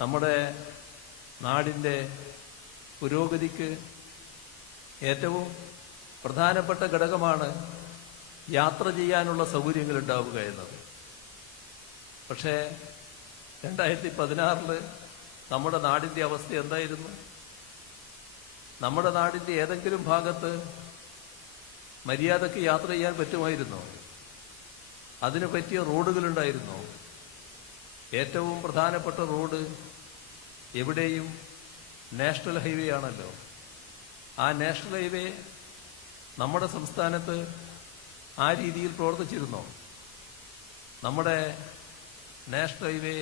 നമ്മുടെ നാടിൻ്റെ പുരോഗതിക്ക് ഏറ്റവും പ്രധാനപ്പെട്ട ഘടകമാണ് യാത്ര ചെയ്യാനുള്ള സൗകര്യങ്ങൾ ഉണ്ടാവുക എന്നത്. പക്ഷേ 2016 നമ്മുടെ നാടിൻ്റെ അവസ്ഥ എന്തായിരുന്നു? നമ്മുടെ നാടിൻ്റെ ഏതെങ്കിലും ഭാഗത്ത് മര്യാദയ്ക്ക് യാത്ര ചെയ്യാൻ പറ്റുമായിരുന്നോ? അതിനു പറ്റിയ റോഡുകളുണ്ടായിരുന്നോ? ഏറ്റവും പ്രധാനപ്പെട്ട റോഡ് എവിടെയും നാഷണൽ ഹൈവേ ആണല്ലോ. ആ നാഷണൽ ഹൈവേ നമ്മുടെ സംസ്ഥാനത്ത് ആ രീതിയിൽ പ്രവർത്തിച്ചിരുന്നോ? നമ്മുടെ നാഷണൽ ഹൈവേ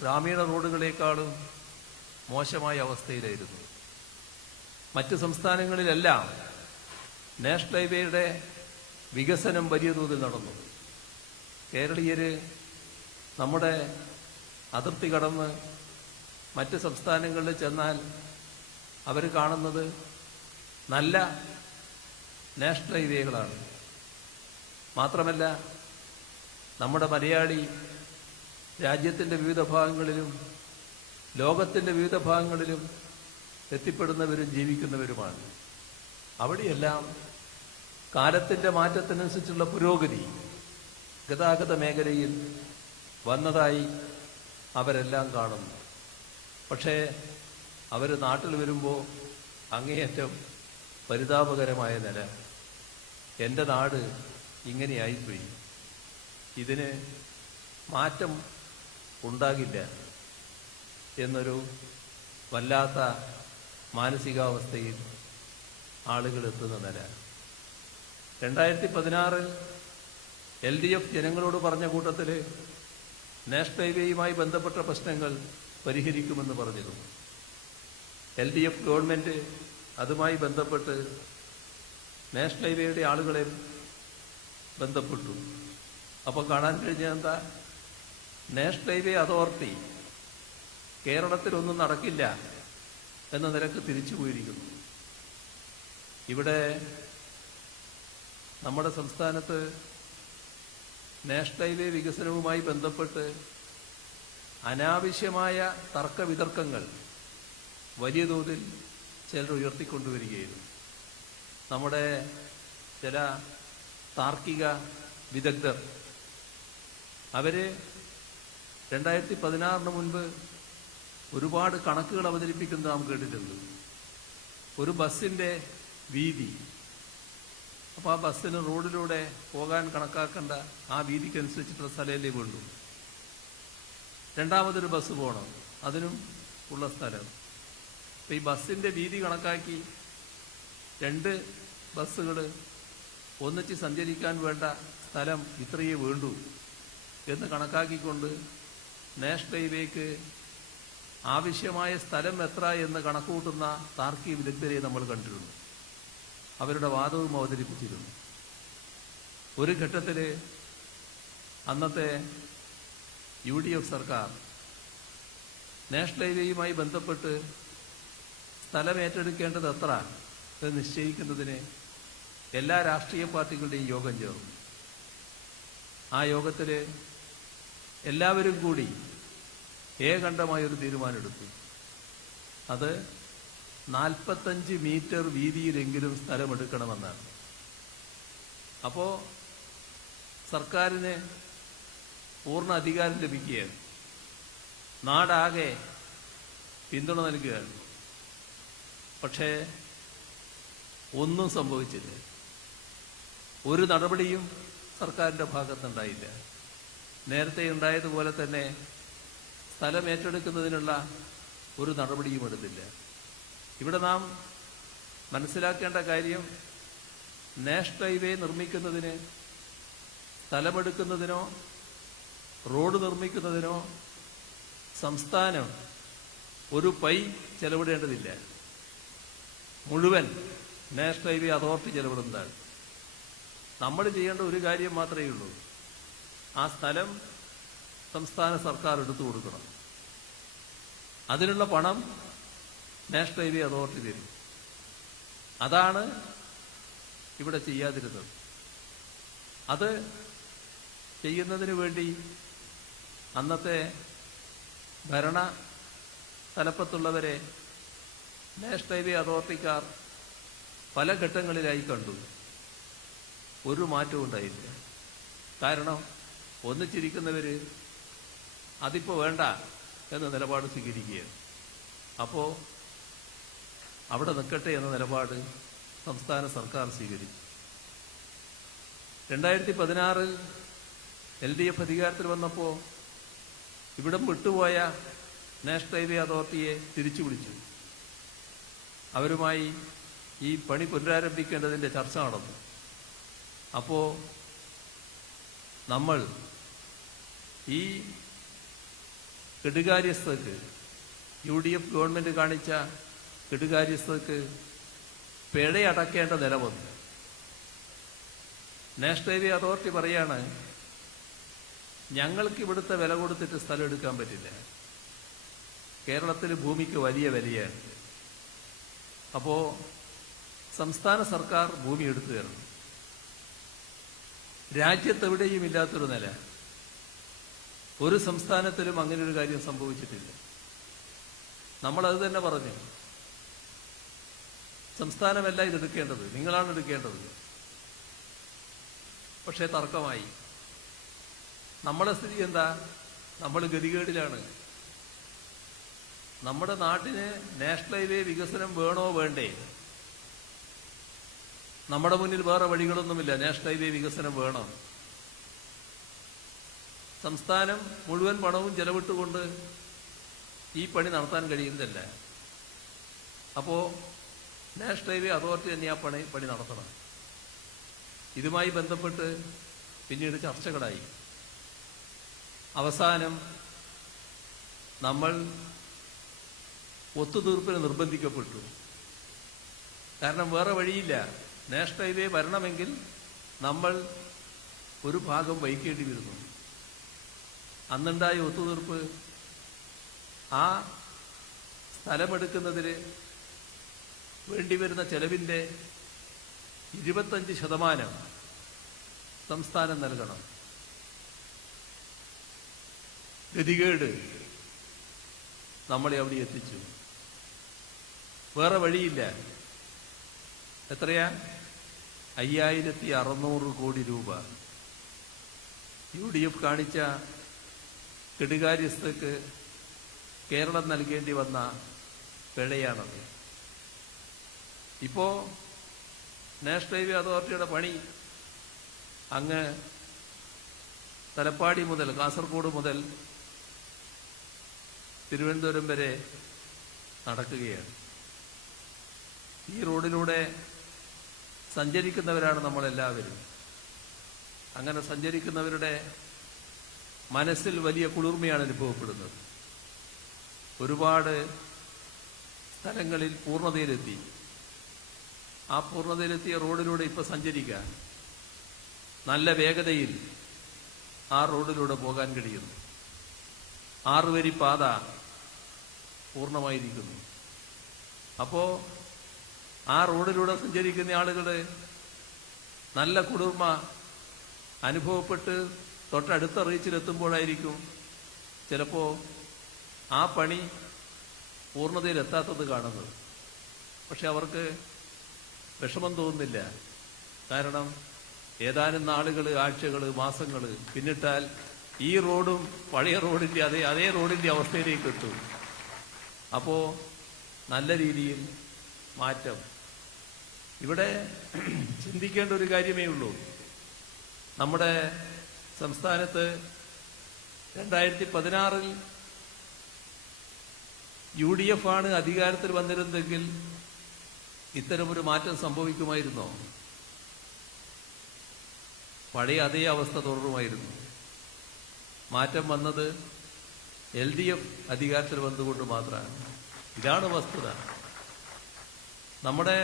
ഗ്രാമീണ റോഡുകളെക്കാളും മോശമായ അവസ്ഥയിലായിരുന്നു. മറ്റ് സംസ്ഥാനങ്ങളിലെല്ലാം നാഷണൽ ഹൈവേയുടെ വികസനം വലിയ തോതിൽ നടന്നു. കേരളീയര് നമ്മുടെ അതിർത്തി കടന്ന് മറ്റ് സംസ്ഥാനങ്ങളിൽ ചെന്നാൽ അവർ കാണുന്നത് നല്ല നാഷണൽ ഹൈവേകളാണ്. മാത്രമല്ല, നമ്മുടെ മലയാളി രാജ്യത്തിൻ്റെ വിവിധ ഭാഗങ്ങളിലും ലോകത്തിൻ്റെ വിവിധ ഭാഗങ്ങളിലും എത്തിപ്പെടുന്നവരും ജീവിക്കുന്നവരുമാണ്. അവിടെയെല്ലാം കാലത്തിൻ്റെ മാറ്റത്തിനനുസരിച്ചുള്ള പുരോഗതി ഗതാഗത മേഖലയിൽ വന്നതായി അവരെല്ലാം കാണുന്നു. പക്ഷേ അവർ നാട്ടിൽ വരുമ്പോൾ അങ്ങേയറ്റം പരിതാപകരമായ നില, എൻ്റെ നാട് ഇങ്ങനെയായിപ്പോയി, ഇതിന് മാറ്റം ഉണ്ടാകില്ല എന്നൊരു വല്ലാത്ത മാനസികാവസ്ഥയിൽ ആളുകൾ എത്തുന്ന നില. 2016 LDF ജനങ്ങളോട് പറഞ്ഞ കൂട്ടത്തിൽ നാഷണൽ ഹൈവേയുമായി ബന്ധപ്പെട്ട പ്രശ്നങ്ങൾ പരിഹരിക്കുമെന്ന് പറഞ്ഞിരുന്നു. LDF ഗവൺമെൻറ് അതുമായി ബന്ധപ്പെട്ട് നാഷണൽ ഹൈവേയുടെ ആളുകളെ ബന്ധപ്പെട്ടു. അപ്പോൾ കാണാൻ കഴിഞ്ഞ എന്താ? നാഷണൽ ഹൈവേ അതോറിറ്റി കേരളത്തിലൊന്നും നടക്കില്ല എന്ന നിലക്ക് തിരിച്ചു പോയിരിക്കുന്നു. ഇവിടെ നമ്മുടെ സംസ്ഥാനത്ത് നാഷണൽ ഹൈവേ വികസനവുമായി ബന്ധപ്പെട്ട് അനാവശ്യമായ തർക്കവിതർക്കങ്ങൾ വലിയ തോതിൽ ചിലർ ഉയർത്തിക്കൊണ്ടുവരികയായിരുന്നു. നമ്മുടെ ചില താർക്കിക വിദഗ്ധർ അവർ 2016 മുൻപ് ഒരുപാട് കണക്കുകൾ അവതരിപ്പിക്കുന്നത് നാം കേട്ടിട്ടുണ്ട്. ഒരു ബസ്സിൻ്റെ വീതി, അപ്പോൾ ആ ബസ്സിന് റോഡിലൂടെ പോകാൻ കണക്കാക്കേണ്ട ആ വീതിക്കനുസരിച്ചിട്ടുള്ള സ്ഥലമല്ലേ വേണ്ടു. രണ്ടാമതൊരു ബസ് പോകണം, അതിനും ഉള്ള സ്ഥലം. അപ്പോൾ ഈ ബസ്സിൻ്റെ വീതി കണക്കാക്കി 2 ബസ്സുകൾ ഒന്നിച്ച് സഞ്ചരിക്കാൻ വേണ്ട സ്ഥലം ഇത്രയേ വേണ്ടൂ എന്ന് കണക്കാക്കിക്കൊണ്ട് നാഷണൽ ഹൈവേക്ക് ആവശ്യമായ സ്ഥലം എത്ര എന്ന് കണക്കുകൂട്ടുന്ന താർക്കിക വിദഗ്ധരെ നമ്മൾ കണ്ടിരുന്നു. അവരുടെ വാദവും അവതരിപ്പിച്ചിരുന്നു. ഒരു ഘട്ടത്തിൽ അന്നത്തെ UDF സർക്കാർ നാഷണൽ ഹൈവേയുമായി ബന്ധപ്പെട്ട് സ്ഥലം ഏറ്റെടുക്കേണ്ടത് എത്ര എന്ന് നിശ്ചയിക്കുന്നതിന് എല്ലാ രാഷ്ട്രീയ പാർട്ടികളുടെയും യോഗം ചേർന്നു. ആ യോഗത്തിൽ എല്ലാവരും കൂടി ഏകണ്ഠമായൊരു തീരുമാനമെടുത്തു. അത് 45 മീറ്റർ വീതിയിലെങ്കിലും സ്ഥലമെടുക്കണമെന്നാണ്. അപ്പോൾ സർക്കാരിന് പൂർണ്ണ അധികാരം ലഭിക്കുകയാണ്. നാടാകെ പിന്തുണ നൽകുകയാണ്. പക്ഷേ ഒന്നും സംഭവിച്ചില്ല. ഒരു നടപടിയും സർക്കാരിൻ്റെ ഭാഗത്തുണ്ടായില്ല. നേരത്തെ ഉണ്ടായതുപോലെ തന്നെ സ്ഥലം ഏറ്റെടുക്കുന്നതിനുള്ള ഒരു നടപടിയും എടുത്തില്ല. ഇവിടെ നാം മനസ്സിലാക്കേണ്ട കാര്യം, നാഷണൽ ഹൈവേ നിർമ്മിക്കുന്നതിന്, സ്ഥലമെടുക്കുന്നതിനോ റോഡ് നിർമ്മിക്കുന്നതിനോ സംസ്ഥാനം ഒരു പൈ ചെലവിടേണ്ടതില്ല. മുഴുവൻ നാഷണൽ ഹൈവേ അതോറിറ്റി ചെലവിടുന്നതാണ്. നമ്മൾ ചെയ്യേണ്ട ഒരു കാര്യം മാത്രമേ ഉള്ളൂ, ആ സ്ഥലം സംസ്ഥാന സർക്കാർ എടുത്തു കൊടുക്കണം. അതിനുള്ള പണം നാഷണൽ ഹൈവേ അതോറിറ്റി തരും. അതാണ് ഇവിടെ ചെയ്യാതിരുന്നത്. അത് ചെയ്യുന്നതിന് വേണ്ടി അന്നത്തെ ഭരണ തലപ്പത്തുള്ളവരെ നാഷണൽ ഹൈവേ അതോറിറ്റിക്കാർ പല ഘട്ടങ്ങളിലായി കണ്ടു. ഒരു മാറ്റവും ഉണ്ടായില്ല. കാരണം ഒന്നിച്ചിരിക്കുന്നവർ അതിപ്പോൾ വേണ്ട എന്ന നിലപാട് സ്വീകരിക്കുകയാണ്. അപ്പോൾ അവിടെ നിൽക്കട്ടെ എന്ന നിലപാട് സംസ്ഥാന സർക്കാർ സ്വീകരിച്ചു. 2016 LDF അധികാരത്തിൽ വന്നപ്പോൾ ഇവിടം വിട്ടുപോയ നാഷണൽ ഹൈവേ അതോറിറ്റിയെ തിരിച്ചു വിളിച്ചു. അവരുമായി ഈ പണി പുനരാരംഭിക്കേണ്ടതിൻ്റെ ചർച്ച നടന്നു. അപ്പോൾ നമ്മൾ ഈ കെടുകാര്യസ്ഥക്ക് UDF ഗവൺമെൻറ് കാണിച്ച കെടുകാര്യസ്ഥക്ക് പിഴയടക്കേണ്ട നില വന്നു. നാഷണൽ ഹൈവേ അതോറിറ്റി പറയാണ്, ഞങ്ങൾക്ക് ഇവിടുത്തെ വില കൊടുത്തിട്ട് സ്ഥലം എടുക്കാൻ പറ്റില്ല. കേരളത്തിൽ ഭൂമിക്ക് വലിയ വിലയാണ്. അപ്പോൾ സംസ്ഥാന സർക്കാർ ഭൂമി എടുത്തു തരണം. രാജ്യത്തെവിടെയും ഇല്ലാത്തൊരു നില. ഒരു സംസ്ഥാനത്തിലും അങ്ങനെ ഒരു കാര്യം സംഭവിച്ചിട്ടില്ല. നമ്മളത് തന്നെ പറഞ്ഞു, സംസ്ഥാനമല്ല ഇതെടുക്കേണ്ടത്, നിങ്ങളാണ് എടുക്കേണ്ടത്. പക്ഷേ തർക്കമായി. നമ്മുടെ സ്ഥിതി എന്താ? നമ്മൾ ഗതികേടിലാണ്. നമ്മുടെ നാട്ടിന് നാഷണൽ ഹൈവേ വികസനം വേണോ വേണ്ടേ? നമ്മുടെ മുന്നിൽ വേറെ വഴികളൊന്നുമില്ല. നാഷണൽ ഹൈവേ വികസനം വേണം. സംസ്ഥാനം മുഴുവൻ പണവും ചെലവിട്ടുകൊണ്ട് ഈ പണി നടത്താൻ കഴിയുന്നതല്ല. അപ്പോൾ നാഷണൽ ഹൈവേ അതോറിറ്റി തന്നെ ആ പണി നടത്തണം. ഇതുമായി ബന്ധപ്പെട്ട് പിന്നീട് ചർച്ചകളായി. അവസാനം നമ്മൾ ഒത്തുതീർപ്പിന് നിർബന്ധിക്കപ്പെട്ടു. കാരണം വേറെ വഴിയില്ല. നാഷണൽ ഹൈവേ വരണമെങ്കിൽ നമ്മൾ ഒരു ഭാഗം വഹിക്കേണ്ടി വരുന്നു. അന്നുണ്ടായ ഒത്തുതീർപ്പ് ആ സ്ഥലമെടുക്കുന്നതിന് വേണ്ടിവരുന്ന ചെലവിൻ്റെ 25% സംസ്ഥാനം നൽകണം. ഗതികേട് നമ്മളെ അവിടെ എത്തിച്ചു. വേറെ വഴിയില്ല. എത്രയാ? 5600 കോടി രൂപ UDF കാണിച്ച കെടുകാര്യസ്ഥക്ക് കേരളം നൽകേണ്ടി വന്ന പിഴയാണത്. ഇപ്പോൾ നാഷണൽ ഹൈവേ അതോറിറ്റിയുടെ പണി അങ്ങ് തലപ്പാടി മുതൽ കാസർഗോഡ് മുതൽ തിരുവനന്തപുരം വരെ നടക്കുകയാണ്. ഈ റോഡിലൂടെ സഞ്ചരിക്കുന്നവരാണ് നമ്മളെല്ലാവരും. അങ്ങനെ സഞ്ചരിക്കുന്നവരുടെ മനസ്സിൽ വലിയ കുളിർമയാണ് അനുഭവപ്പെടുന്നത്. ഒരുപാട് സ്ഥലങ്ങളിൽ പൂർണ്ണതയിലെത്തി. ആ പൂർണ്ണതയിലെത്തിയ റോഡിലൂടെ ഇപ്പോൾ സഞ്ചരിക്കാൻ നല്ല വേഗതയിൽ ആ റോഡിലൂടെ പോകാൻ കഴിയുന്നു. 6 വരി പാത പൂർണ്ണമായിരിക്കുന്നു. അപ്പോൾ ആ റോഡിലൂടെ സഞ്ചരിക്കുന്ന ആളുകൾ നല്ല കുളിർമ അനുഭവപ്പെട്ട് തൊട്ടടുത്ത റീച്ചിലെത്തുമ്പോഴായിരിക്കും ചിലപ്പോൾ ആ പണി പൂർണ്ണതയിലെത്താത്തത് കാണുന്നത്. പക്ഷെ അവർക്ക് വിഷമം തോന്നുന്നില്ല. കാരണം ഏതാനും നാളുകൾ, ആഴ്ചകൾ, മാസങ്ങൾ പിന്നിട്ടാൽ ഈ റോഡും പഴയ റോഡിൻ്റെ അതേ റോഡിൻ്റെ അവസ്ഥയിലേക്ക് എത്തും. അപ്പോൾ നല്ല രീതിയിൽ മാറ്റം. ഇവിടെ ചിന്തിക്കേണ്ട ഒരു കാര്യമേ ഉള്ളൂ. നമ്മുടെ സംസ്ഥാനത്ത് 2016 UDF ആണ് അധികാരത്തിൽ വന്നിരുന്നെങ്കിൽ ഇത്തരമൊരു മാറ്റം സംഭവിക്കുമായിരുന്നോ? പഴയ അതേ അവസ്ഥ തുടരുമായിരുന്നു. മാറ്റം വന്നത് LDF അധികാരത്തിൽ വന്നുകൊണ്ട് മാത്രമാണ്. ഇതാണ് വസ്തുത. നമ്മുടെ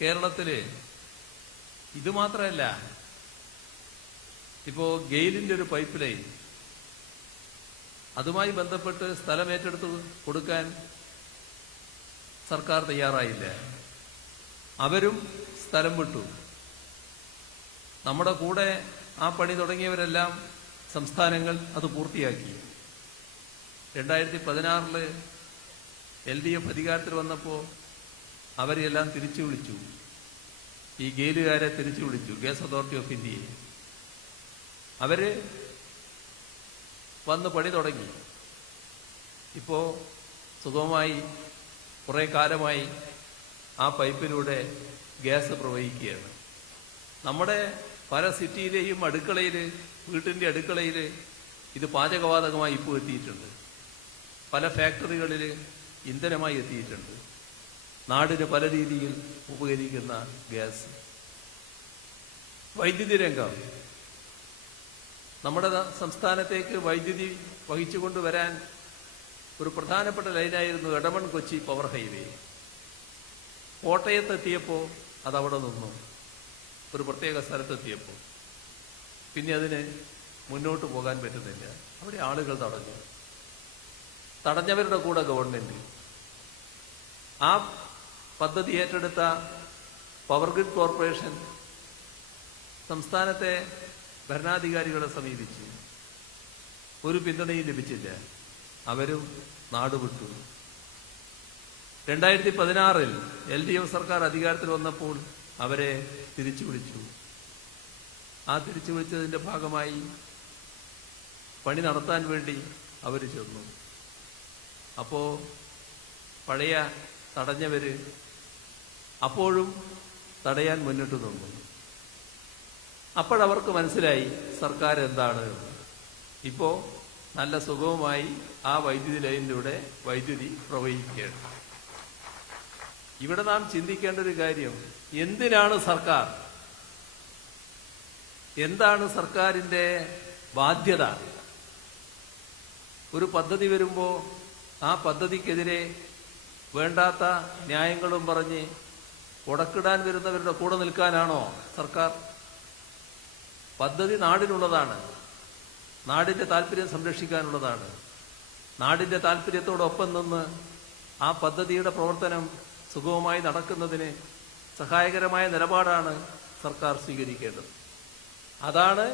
കേരളത്തിൽ ഇത് മാത്രമല്ല, ഇപ്പോൾ ഗെയിലിൻ്റെ ഒരു പൈപ്പ് ലൈൻ, അതുമായി ബന്ധപ്പെട്ട് സ്ഥലം ഏറ്റെടുത്ത് കൊടുക്കാൻ സർക്കാർ തയ്യാറായില്ല. അവരും സ്ഥലം വിട്ടു. നമ്മുടെ കൂടെ ആ പണി തുടങ്ങിയവരെല്ലാം സംസ്ഥാനങ്ങൾ അത് പൂർത്തിയാക്കി. 2016 LDF അധികാരത്തിൽ വന്നപ്പോൾ അവരെല്ലാം തിരിച്ചു വിളിച്ചു. ഈ ഗെയിലുകാരെ തിരിച്ചു വിളിച്ചു, ഗ്യാസ് അതോറിറ്റി ഓഫ് ഇന്ത്യയെ. അവര് വന്ന് പണി തുടങ്ങി. ഇപ്പോൾ സുഗമമായി കുറേ കാലമായി ആ പൈപ്പിലൂടെ ഗ്യാസ് പ്രവഹിക്കുകയാണ്. നമ്മുടെ പല സിറ്റിയിലെയും അടുക്കളയിൽ, വീട്ടിൻ്റെ അടുക്കളയിൽ ഇത് പാചകവാതകമായി ഇപ്പോൾ എത്തിയിട്ടുണ്ട്. പല ഫാക്ടറികളിൽ ഇന്ധനമായി എത്തിയിട്ടുണ്ട്. നാടിന് പല രീതിയിൽ ഉപകരിക്കുന്ന ഗ്യാസ്. വൈദ്യുതി രംഗം, നമ്മുടെ സംസ്ഥാനത്തേക്ക് വൈദ്യുതി വഹിച്ചുകൊണ്ടുവരാൻ ഒരു പ്രധാനപ്പെട്ട ലൈനായിരുന്നു എടമൺ കൊച്ചി പവർ ഹൈവേ. കോട്ടയത്തെത്തിയപ്പോൾ അതവിടെ നിന്നു, ഒരു പ്രത്യേക സ്ഥലത്തെത്തിയപ്പോൾ പിന്നെ അതിന് മുന്നോട്ട് പോകാൻ പറ്റുന്നില്ല. അവിടെ ആളുകൾ തടഞ്ഞു. തടഞ്ഞവരുടെ കൂടെ ഗവൺമെന്റ് ആ പദ്ധതി ഏറ്റെടുത്ത പവർ ഗ്രിഡ് കോർപ്പറേഷൻ സംസ്ഥാനത്തെ ഭരണാധികാരികളെ സമീപിച്ചു. ഒരു പിന്തുണയും ലഭിച്ചില്ല. അവരും നാടുവിട്ടു. 2016 LDF സർക്കാർ അധികാരത്തിൽ വന്നപ്പോൾ അവരെ തിരിച്ചു വിളിച്ചു. ആ തിരിച്ചു വിളിച്ചതിൻ്റെ ഭാഗമായി പണി നടത്താൻ വേണ്ടി അവർ ചെന്നു. അപ്പോൾ പഴയ തടഞ്ഞവര് അപ്പോഴും തടയാൻ മുന്നിട്ട് നിന്നു. അപ്പോഴവർക്ക് മനസ്സിലായി സർക്കാർ എന്താണ്. ഇപ്പോൾ നല്ല സുഗമമായി ആ വൈദ്യുതി ലൈനിലൂടെ വൈദ്യുതി പ്രവഹിക്കുകയാണ്. ഇവിടെ നാം ചിന്തിക്കേണ്ട ഒരു കാര്യം, എന്തിനാണ് സർക്കാർ, എന്താണ് സർക്കാരിൻ്റെ ബാധ്യത? ഒരു പദ്ധതി വരുമ്പോൾ ആ പദ്ധതിക്കെതിരെ വേണ്ടാത്ത ന്യായങ്ങളും പറഞ്ഞ് ഉടക്കിടാൻ വരുന്നവരുടെ കൂടെ നിൽക്കാനാണോ സർക്കാർ? പദ്ധതി നാടിനുള്ളതാണ്, നാടിൻ്റെ താല്പര്യം സംരക്ഷിക്കാനുള്ളതാണ്. നാടിൻ്റെ താല്പര്യത്തോടൊപ്പം നിന്ന് ആ പദ്ധതിയുടെ പ്രവർത്തനം സുഗമമായി നടക്കുന്നതിന് സഹായകരമായ നിലപാടാണ് സർക്കാർ സ്വീകരിക്കേണ്ടത്. അതാണ്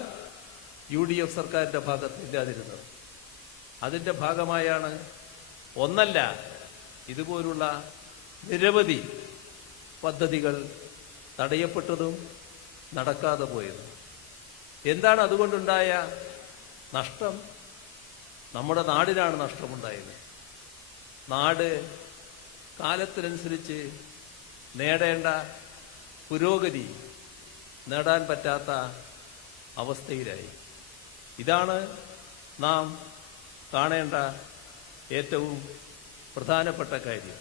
UDF സർക്കാരിൻ്റെ ഭാഗത്ത് ഇല്ലാതിരുന്നത്. അതിൻ്റെ ഭാഗമായാണ് ഒന്നല്ല ഇതുപോലുള്ള നിരവധി പദ്ധതികൾ തടയപ്പെട്ടതും നടക്കാതെ പോയതും. എന്താണ് അതുകൊണ്ടുണ്ടായ നഷ്ടം? നമ്മുടെ നാടിനാണ് നഷ്ടമുണ്ടായത്. നാട് കാലത്തിനനുസരിച്ച് നേടേണ്ട പുരോഗതി നേടാൻ പറ്റാത്ത അവസ്ഥയിലായി. ഇതാണ് നാം കാണേണ്ട ഏറ്റവും പ്രധാനപ്പെട്ട കാര്യം.